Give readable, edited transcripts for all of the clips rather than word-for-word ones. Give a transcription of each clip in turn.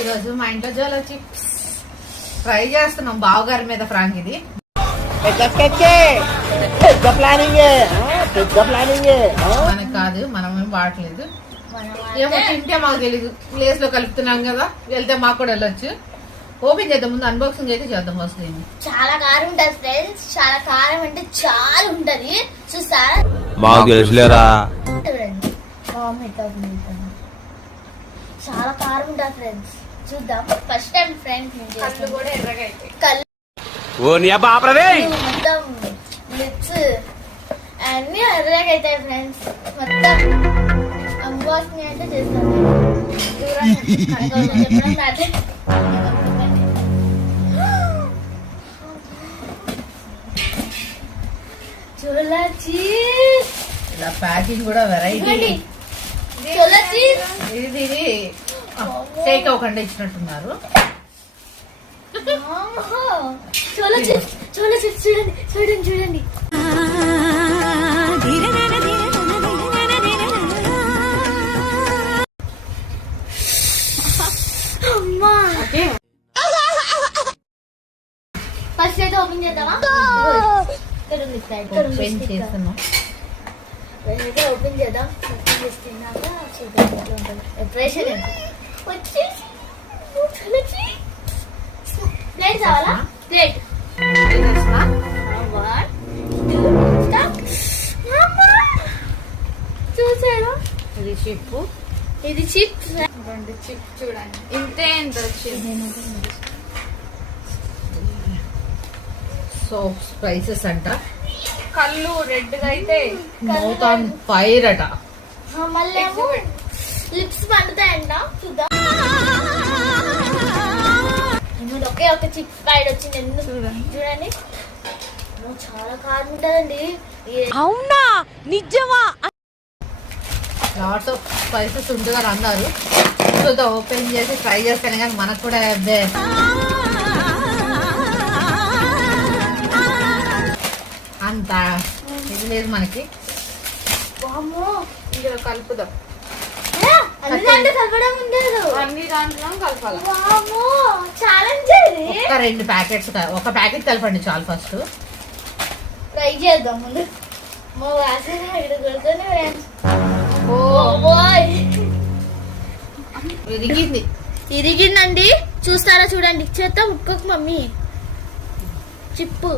ఈరోజు మా ఇంట్లో జోలో చిప్స్ ట్రై చేస్తున్నాం. బావగారి మీద ఫ్రాంక్ ఇది. మనకు కాదు, మనమేం వాడట్లేదు. ఏమో తింటే మాకు తెలీదు. ప్లేస్ లో కలుపుతున్నాం కదా, వెళ్తే మాకు కూడా వెళ్ళొచ్చు. ఓపెన్ చేద్దాం, ముందు అన్బాక్సింగ్ అయితే చేద్దాం. ఫస్ట్ చాలా కారం ఉంటది ఫ్రెండ్స్, చాలా కారం అంటే చాలా ఉంటది. చూస్తారా? చాలా కారం ఉంటుంది ఫ్రెండ్స్. చూద్దాం. ఫస్ట్ టైం ఫ్రెండ్స్ కళ్ళు కూడా ఎర్రగా అవుతాయి. మొత్తం లిప్స్ అన్ని ఎర్రగా అవుతాయి ఫ్రెండ్స్. మొత్తం అన్బాక్సింగ్ అయితే చేస్తాం. చోలా చీజ్ ఇలా ప్యాకింగ్ కూడా వెరైటీ. చోలా చీజ్ ఇది షేక్ అవ్వకుండా ఇచ్చినట్టున్నారు. చోలా చీజ్, చోలా చీజ్ చూడండి చూడండి చూడండి. అమ్మా ఫస్ట్ అయితే ఓపెన్ చేద్దామా? ఓపెన్ చేస్తున్నాం. ఓపెన్ చేద్దాం. ఓపెన్ చేస్తున్నాక చూద్దాం. ప్రెషర్ వచ్చేసి ప్లేట్ కావాలా? ప్లేట్ చూసారా? ఇది చిప్పు, ఇది చిప్స్. రెండు చిప్ చూడండి, ఇంతే ఎంత వచ్చింది. సో స్పైసెస్ అంట. కళ్ళు రెడ్ గా అయితే మౌత్ ఆన్ ఫైర్ అట. మళ్ళీ లిప్స్ పండుతాయంట. చూద్దాం. ఒకే ఒక చిప్ బయట వచ్చింది. ఎందుకు చూడండి, చాలా కారం ఉంటదండి. అవునా? నిజమా? లాట్స్ ఆఫ్ స్పైసెస్ ఉంటుందని అన్నారు. చూద్దాం, ఓపెన్ చేసి ట్రై చేస్తాను. కానీ మనకు కూడా అంత ఇది లేదు మనకి. ఇందులో కలుపుదాం. కలపడం ఉండదు, అన్ని దాంట్లో కలపాలి. ఛాలెంజ్. ఒక 2 ప్యాకెట్స్, ఒక ప్యాకెట్ కలపండి చాలు. ఫస్ట్ ట్రై చేద్దాం. ముందు మా వాసన ఇరిగింది. ఇరిగిందండి. చూస్తారా? చూడండి. చేత ఉక్కకు మమ్మీ చిప్పు.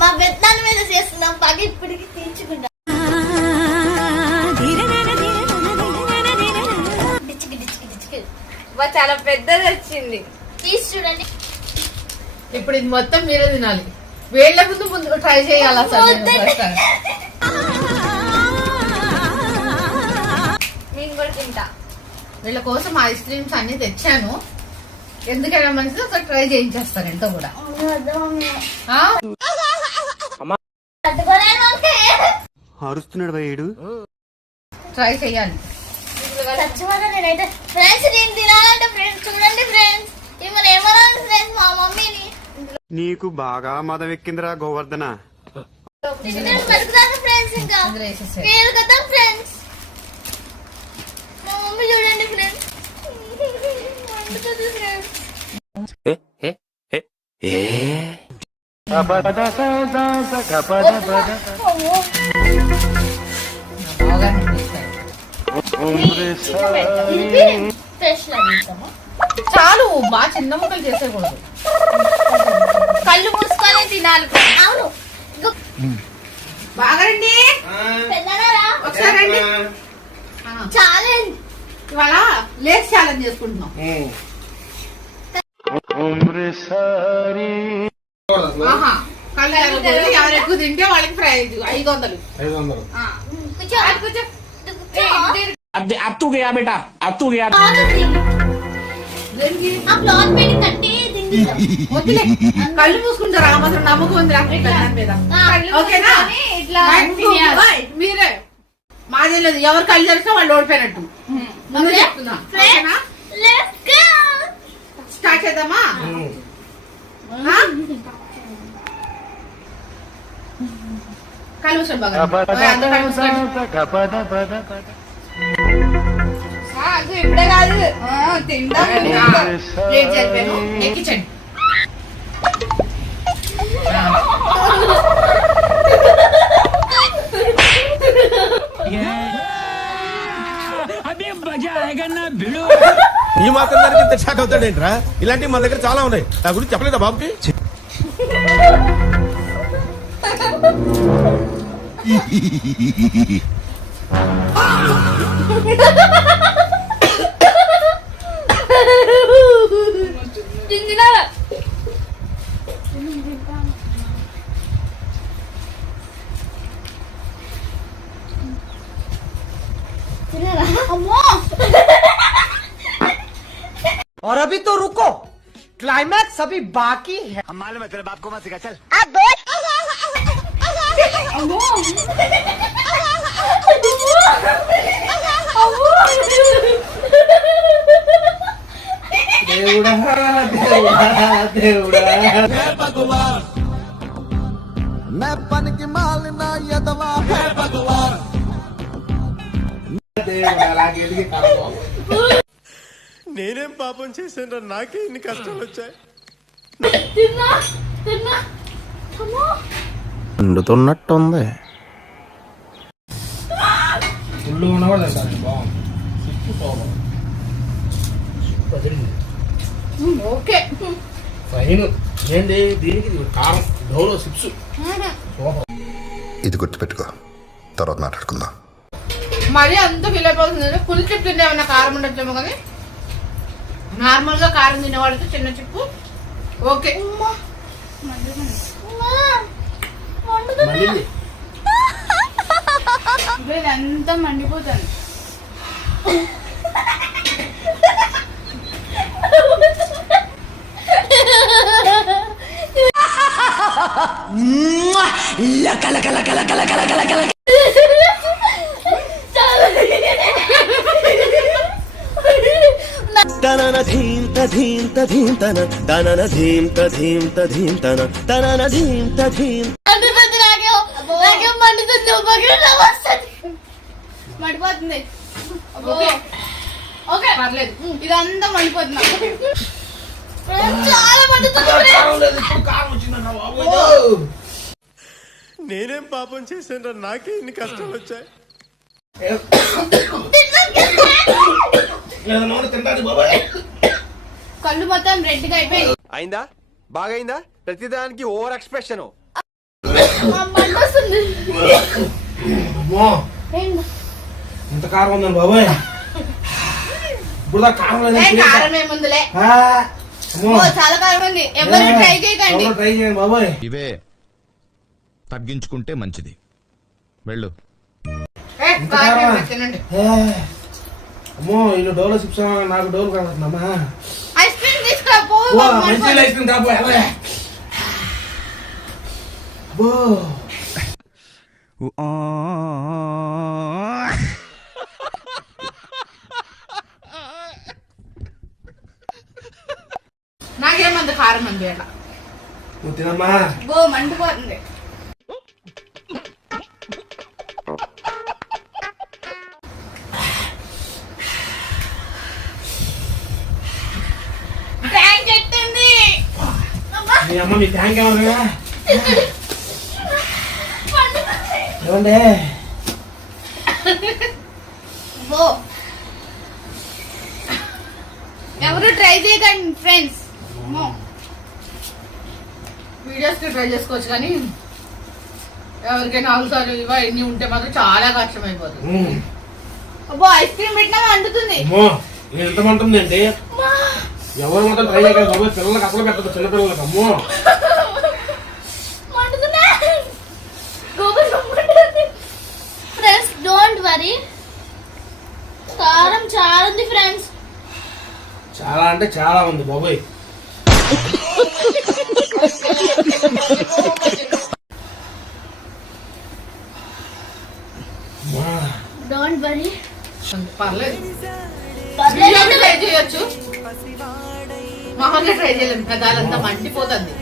మా పెద్దాన్ని మీద చేస్తున్నాం. పగ ఇప్పటికి తీర్చుకుంటా. చాలా పెద్దది వచ్చింది. తీసి చూడండి. ఇప్పుడు ఇది మొత్తం మీరే తినాలి. వేళ్ళ ముందు ట్రై చేయాలి అసలు. నేను కూడా తింటా. వీళ్ళ కోసం ఐస్ క్రీమ్స్ అన్ని తెచ్చాను. ఎందుకైనా మంచిది, ఒకసారి ట్రై చేయించేస్తాను. ఎంతో కూడా అరుస్తున్నాడు భయ్యుడు. ట్రై చెయ్యాలి. నేనైతే ఫ్రెండ్స్ నేను తినాలంటే ఫ్రెండ్స్ చూడండి ఫ్రెండ్స్. ఏమన్నా ఏమన్నా ఫ్రెండ్స్ మా మమ్మీని. నీకు బాగా మదం ఎక్కిందిరా గోవర్ధన. ఫ్రెండ్స్ ఇంకా వేరు కదా ఫ్రెండ్స్. మా మమ్మీ చూడండి ఫ్రెండ్స్. చాలు, బాగా చిన్న ముక్కలు చేసేకూడదు. కళ్ళు మూసుకొని తినాలి. అవును. బాగా రండి, ఒకసారి రండి. ఛాలెంజ్ ఇవాళ లేస్ ఛాలెంజ్ చేసుకుంటున్నాం. కళ్ళు ఎవరు ఎక్కువ తింటే వాళ్ళకి ప్రైజ్ 500. కూర్చో. अब तू गया बेटा, अब तू गया. కళ్ళు మూసుకుంటారా? మాత్రం నమ్మకం ఉంది మీద. ఓకేనా? మీరే మాదే లేదు. ఎవరు కళ్ళు తెరిస్తే వాళ్ళు ఓడిపోయినట్టు. ముందు చెప్తున్నా. స్టార్ట్ చేద్దామా? కళ్ళు మూసుకోండి బాగా. నాకు ఇప్పుడే కాదు తింటాం ప్లేట్ జరిపాను ఎక్కించండి. ఈ మాత్రం దానికి ఇంత షాక్ అవుతాడేంట్రా? ఇలాంటివి మా దగ్గర చాలా ఉన్నాయి. నా గురించి చెప్పలేదా బాబుకి? తిందినారా తిన్నారా? అమ్మో और अभी तो रुको, क्लाइमैक्स अभी बाकी है. మాలూమ్ తెరా బాప్ కో మత్ సిఖా చల్. అమ్మో దేవుడా దేవుడా దేవుడా దేవుడా అలాగే ఎదిగి కాదు. నేనేం పాపం చేశాను? నాకే ఇన్ని కష్టాలు వచ్చాయి. తిన్నా తిన్నా అమ్మో వండుతున్నట్టుంది. ఫుల్ ఉన్నవాడు అంటారు బాగుంది. Okay fine. ఏంటి దీనికి కారం డోలో సిప్స్. ఇది గుర్తుపెట్టుకో, తర్వాత మాట్లాడుకుందాం. మరి అంత ఫీల్ అయిపోతుంది. ఫుల్ చిప్ తింటే ఏమన్నా కారం ఉండొచ్చేమో కానీ నార్మల్ గా కారం తినేవాడికి చిన్న చిప్పు ఓకే. మళ్ళీ ఇదంతా మండిపోతాను. మండిపోతుంది. ఓకే పర్లేదు. ఇదంతా మండిపోతున్నా. చాలా మండుతుంది ఇప్పుడు కారం వచ్చిందన్న బాబు. నేనేం పాపం చేశాను? నాకే ఇన్ని కష్టాలు వచ్చాయి. నూనె తింటాను బాబాయ్. కళ్ళు మొత్తం రెడ్ గా అయిపోయింది. అయిందా? బాగైందా? ప్రతిదానికి ఓవర్ ఎక్స్ప్రెషన్. మండొస్తుంది. అమ్మో ఇంత కారం ఉందండి బాబాయ్. ఇప్పుడు దాకా కారం లేదు. కారం ఏముందిలే. అమ్మో చాలా కారం ఉంది. ఎవరు ట్రై చేయకండి. ట్రై చేయండి బాబాయ్. ఇవే తగ్గించుకుంటే మంచిది. వెళ్ళు. తినండి. అమ్మో వీళ్ళు డోలో సిప్స్ నాకు డోలు కాదమ్మా. ఐస్ క్రీమ్ తీసుకో. మంచి ఐస్ క్రీమ్ రాబోయే. అబ్బో నాకేమంత కారం అంది అట్లా. నువ్వు తినమ్మా. మండిపోతుంది. ట్యాంక్ ఎట్టింది. మీ అమ్మ మీ ట్యాంక్ ఏమన్నా ఏమండి? ఎవరు ట్రై చేయకండి ఫ్రెండ్స్. వీడియోస్ కి ట్రై చేసుకోవచ్చు కానీ ఎవరికైనా అవసరం ఇవన్నీ ఉంటే మాత్రం చాలా కష్టం అయిపోతుంది. అబ్బో ఐస్ క్రీమ్ పెట్టినా మండుతుంది. అమ్మో నేను ఎంత మంటుందండి. ఎవరు మాత్రం ట్రై చేయగలరు బాబు. పిల్లలకు అసలు పెట్టదు, చిన్నపిల్లలకు. అమ్మో ఫ్రెండ్స్ డోంట్ వరీ, కారం చాలా ఉంది ఫ్రెండ్స్. చాలా అంటే చాలా ఉంది బాబాయ్. డోంట్ వరీ, పర్లేదు. పర్లేదు. ట్రై చేయొచ్చు. మహంగా ట్రై చేయలేము కదా, అదంతా మండిపోతుంది.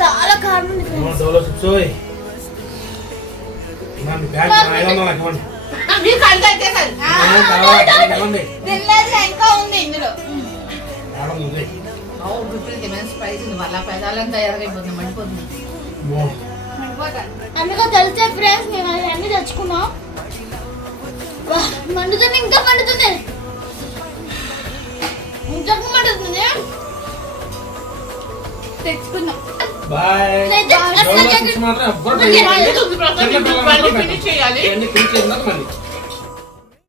చాలా కారం ఉంది ఫ్రెండ్స్. డోలో సిప్స్ 500 నాకు ఇవ్వండి. మీరు కలిసి వచ్చేసారు. తినలేదు ఇంకా ఉంది ఇందులో. విపరీతమైన స్పైస్ ఉంది. మళ్ళా పెదాలంతా ఎరగైపోతుంది, మండిపోతుంది. మండిపోతాను. అందుకో తెలిసే ఫ్రెండ్స్ మేము అన్ని తెచ్చుకున్నాం. వా, మండుతుంది, ఇంకా మండుతుంది, ఇంకా మండుతుంది. తెచ్చుకుందాం. బాయ్. అసలు మాత్రం ఎవ్వరు try చేయకండి. మండుతుంది ప్రసాద్, చిన్న పిల్లలు మళ్ళీ మాత్రం finish చేయాలి. ఇవన్నీ finish చేసిన తర్వాత మళ్ళీ